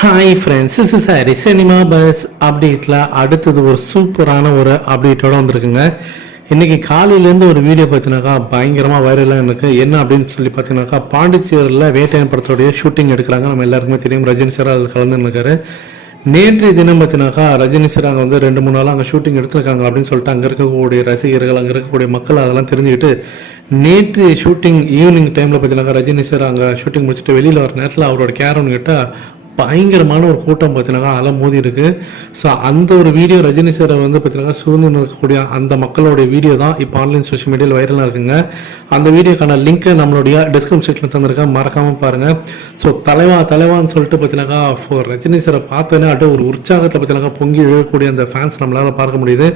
Hi friends, this is Hari. Cinema bus அப்டேட்டில் அடுத்தது ஒரு சூப்பரான ஒரு அப்டேட்டோடு வந்திருக்குங்க. இன்றைக்கி காலையிலேருந்து ஒரு வீடியோ பார்த்தினாக்கா பயங்கரமாக வைரலாக எனக்கு என்ன அப்படின்னு சொல்லி பார்த்தீங்கன்னாக்கா, பாண்டிச்சேரியில் வேட்டையன் படத்தோடைய ஷூட்டிங் எடுக்கிறாங்க. நம்ம எல்லாருக்குமே தெரியும், ரஜினி சார் அதில் கலந்துருக்காரு. நேற்றைய தினம் பார்த்தினாக்கா ரஜினி சார் அங்கே வந்து 2-3 நாளாக அங்கே ஷூட்டிங் எடுத்துருக்காங்க அப்படின்னு சொல்லிட்டு அங்கே இருக்கக்கூடிய ரசிகர்கள், அங்கே இருக்கக்கூடிய மக்கள் அதெல்லாம் தெரிஞ்சுக்கிட்டு நேற்று ஷூட்டிங் ஈவினிங் டைமில் பார்த்தீங்கன்னாக்கா ரஜினி சார் அங்கே ஷூட்டிங் முடிச்சுட்டு வெளியில் வர நேரத்தில் அவரோட கேரவன் கிட்ட பயங்கரமான ஒரு கூட்டம் பார்த்தீங்கன்னா அலை மோதி இருக்கு. ஸோ அந்த ஒரு வீடியோ ரஜினி சாரை வந்து பார்த்தீங்கன்னா சூழ்ந்து இருக்கக்கூடிய அந்த மக்களுடைய வீடியோ தான் இப்போ ஆன்லைன் சோஷியல் மீடியாவில் வைரலாக இருக்குங்க. அந்த வீடியோக்கான லிங்க்கை நம்மளுடைய டிஸ்கிரிப்ஷனில் தந்திருக்கேன், மறக்காமல் பாருங்கள். ஸோ தலைவான்னு சொல்லிட்டு பார்த்தீங்கன்னாக்கா ரஜினி சாரை பார்த்தோன்னே அப்படியே ஒரு உற்சாகத்தில் பார்த்தீங்கன்னா பொங்கி விழக்கூடிய அந்த ஃபேன்ஸ் நம்மளால் பார்க்க முடியுது.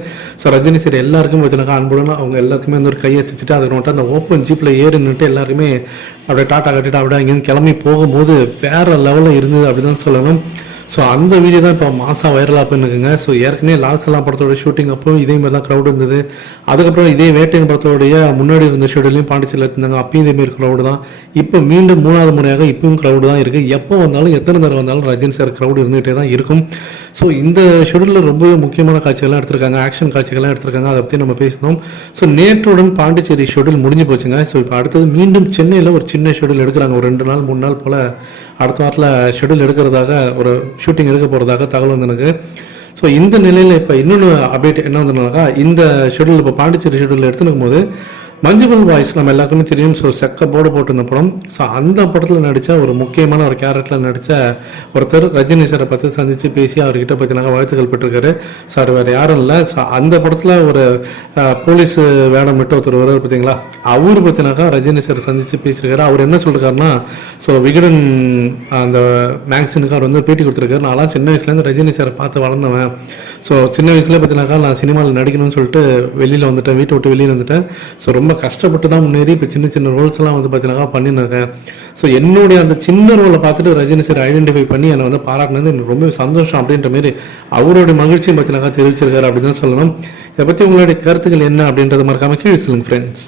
ஸோ ரஜினி சார் எல்லாருக்கும் பார்த்தீங்கன்னா அன்புடன் அவங்க எல்லாருக்குமே வந்து ஒரு கையை அசிச்சுட்டு அதுக்கு மட்டும் அந்த ஓப்பன் ஜீப்பில் ஏறி நின்றுட்டு எல்லாருமே அப்படியே டாட்டா கட்டிட்டு அப்படியே அங்கேருந்து கிளம்பி போகும்போது வேற லெவலில் இருந்தது அப்படின்னு சொல்லணும். ஸோ அந்த வீடியோ தான் இப்போ மாதம் வைரலாக போயிருக்குங்க. ஸோ ஏற்கனவே லாஸ்ட்லாம் படத்தோட ஷூட்டிங் அப்போ இதே மாதிரி தான் க்ரௌட் இருந்தது. அதுக்கப்புறம் இதே வேட்டையன் படத்தோடைய முன்னாடி இருந்த ஷெடியூலையும் பாண்டிச்சேரியில் இருந்தாங்க, அப்பயும் இதேமாரி க்ரௌடு தான். இப்போ மீண்டும் 3வது முறையாக இப்பவும் க்ரௌடு தான் இருக்குது. எப்போ வந்தாலும் எத்தனை தடவை வந்தாலும் ரஜினி சார் க்ரௌடு இருந்துகிட்டே தான் இருக்கும். ஸோ இந்த ஷெடியூலில் ரொம்பவே முக்கியமான காட்சிகள்லாம் எடுத்திருக்காங்க, ஆக்ஷன் காட்சிகள்லாம் எடுத்திருக்காங்க. அதை பற்றி நம்ம பேசணும். ஸோ நேற்றுடன் பாண்டிச்சேரி ஷெடியூல் முடிஞ்சு போச்சுங்க. ஸோ இப்போ அடுத்தது மீண்டும் சென்னையில் ஒரு சின்ன ஷெடியூல் எடுக்கிறாங்க. ஒரு 2 நாள் 3 நாள் போல் அடுத்த வாரத்தில் ஷெடியூல் எடுக்கிறதாக, ஒரு ஷூட்டிங் எடுக்க போகிறதாக தகவல் வந்து எனக்கு. ஸோ இந்த நிலையில் இப்போ இன்னொன்று அப்டேட் என்ன வந்ததுனாக்கா, இந்த ஷெடியூல் இப்போ பாண்டிச்சேரி ஷெடியூல் எடுத்துக்கும் போது மஞ்சுமல் பாய்ஸ் நம்ம எல்லாருக்குமே தெரியும். ஸோ செக்க போட போட்டிருந்த படம். ஸோ அந்த படத்தில் நடித்த ஒரு முக்கியமான ஒரு கேரக்டரில் நடித்த ஒருத்தர் ரஜினி சாரை பார்த்து சந்தித்து பேசி அவர்கிட்ட பார்த்தீங்கன்னா வாழ்த்துக்கள் பெற்றிருக்காரு. சார் வேறு யாரும் இல்லை. ஸோ அந்த படத்தில் ஒரு போலீஸ் வேடம் விட்டு ஒருத்தர் வருவார் பார்த்தீங்களா, அவர் பார்த்தீங்கன்னாக்கா ரஜினி சார் சந்தித்து பேசியிருக்காரு. அவர் என்ன சொல்லிருக்காருன்னா, ஸோ விகடன் அந்த மேக்சினுக்கு அவர் வந்து பேட்டி கொடுத்துருக்காரு. நான்லாம் சின்ன வயசுலேருந்து ரஜினி சாரை பார்த்து வளர்ந்தவன். ஸோ சின்ன வயசுலேயே பார்த்தீங்கன்னாக்கா நான் சினிமாவில் நடிக்கணும்னு சொல்லிட்டு வெளியில் வந்துட்டேன், வீட்டை விட்டு வெளியில் வந்துட்டேன். ஸோ ரொம்ப கஷ்டப்பட்டு தான் முன்னேறி இப்போ சின்ன சின்ன ரோல்ஸ் எல்லாம் வந்து பார்த்தீங்கன்னா பண்ணிருக்கேன். ஸோ என்னுடைய அந்த சின்ன ரோலை பார்த்துட்டு ரஜினி சார் ஐடென்டிஃபை பண்ணி என்னை வந்து பாராட்டினது எனக்கு ரொம்ப சந்தோஷம் அப்படின்ற மாரி அவருடைய மகிழ்ச்சியும் பார்த்தீங்கன்னா தெரிவிச்சிருக்காரு அப்படின்னு தான் சொல்லணும். இதை பற்றி உங்களுடைய கருத்துக்கள் என்ன அப்படின்றத மறக்காம கீழே சொல்லுங்க ஃப்ரெண்ட்ஸ்.